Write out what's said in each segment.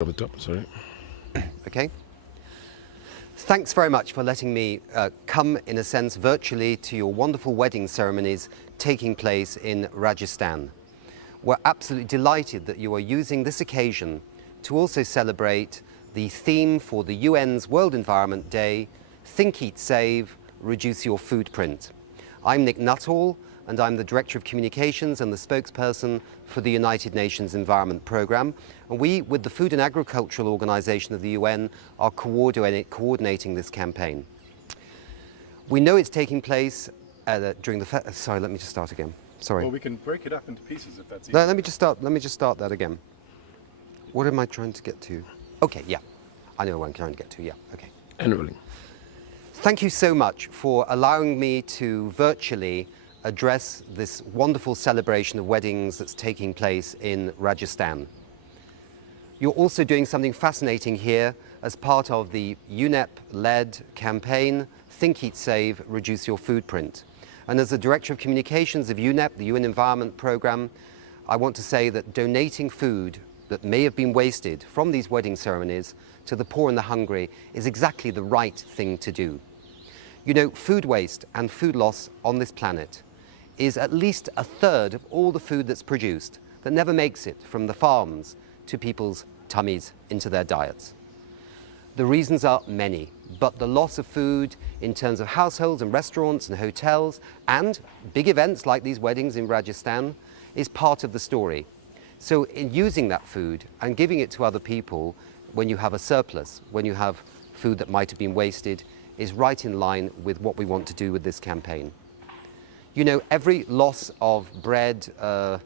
Over the top, sorry. Okay. Thanks very much for letting me come, in a sense, virtually to your wonderful wedding ceremonies taking place in Rajasthan. We're absolutely delighted that you are using this occasion to also celebrate the theme for the UN's World Environment Day, Think, Eat, Save, Reduce Your Footprint. I'm Nuttall, and I'm the Director of Communications and the spokesperson for the United Nations Environment Programme. And we, with the Food and Agricultural Organization of the UN, are coordinating this campaign. We know it's taking place during the... Sorry, let me just start again. Sorry. Well, we can break it up into pieces if that's easy. No, let me just start that again. What am I trying to get to? Okay, yeah. I know what I'm trying to get to, yeah, okay. Enrolling. Thank you so much for allowing me to virtually address this wonderful celebration of weddings that's taking place in Rajasthan. You're also doing something fascinating here as part of the UNEP-led campaign, Think, Eat, Save, Reduce Your Footprint. And as the Director of Communications of UNEP, the UN Environment Programme, I want to say that donating food that may have been wasted from these wedding ceremonies to the poor and the hungry is exactly the right thing to do. You know, food waste and food loss on this planet is at least a third of all the food that's produced that never makes it from the farms to people's tummies into their diets. The reasons are many, but the loss of food in terms of households and restaurants and hotels and big events like these weddings in Rajasthan is part of the story. So in using that food and giving it to other people when you have a surplus, when you have food that might have been wasted, is right in line with what we want to do with this campaign. You know, every loss of bread, a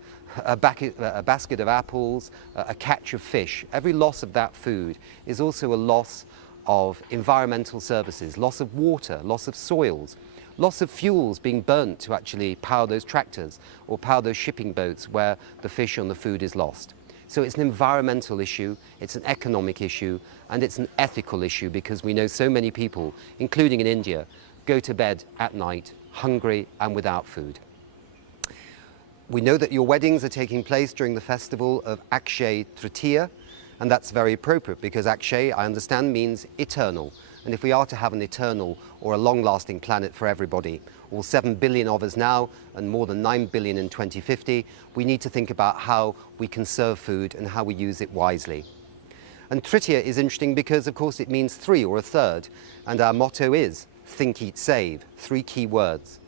basket of apples, a catch of fish, every loss of that food is also a loss of environmental services, loss of water, loss of soils, loss of fuels being burnt to actually power those tractors or power those shipping boats where the fish and the food is lost. So it's an environmental issue, it's an economic issue, and it's an ethical issue because we know so many people, including in India, go to bed at night hungry and without food. We know that your weddings are taking place during the festival of Annakshetra, and that's very appropriate because Akshay, I understand, means eternal. And if we are to have an eternal or a long-lasting planet for everybody, all 7 billion of us now and more than 9 billion in 2050, we need to think about how we conserve food and how we use it wisely. And Tritiya is interesting because, of course, it means three or a third, and our motto is Think, Eat, Save, 3 key words.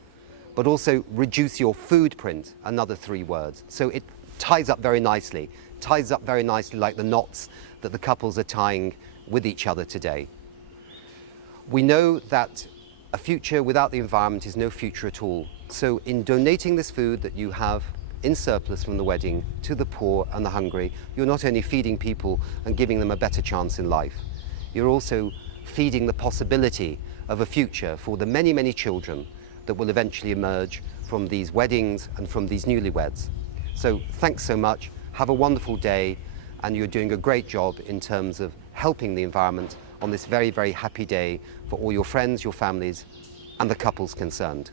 But also reduce your footprint, another 3 words. So it ties up very nicely like the knots that the couples are tying with each other today. We know that a future without the environment is no future at all. So in donating this food that you have in surplus from the wedding to the poor and the hungry, you're not only feeding people and giving them a better chance in life, you're also feeding the possibility of a future for the many, many children that will eventually emerge from these weddings and from these newlyweds. So thanks so much, have a wonderful day, and you're doing a great job in terms of helping the environment on this very, very happy day for all your friends, your families, and the couples concerned.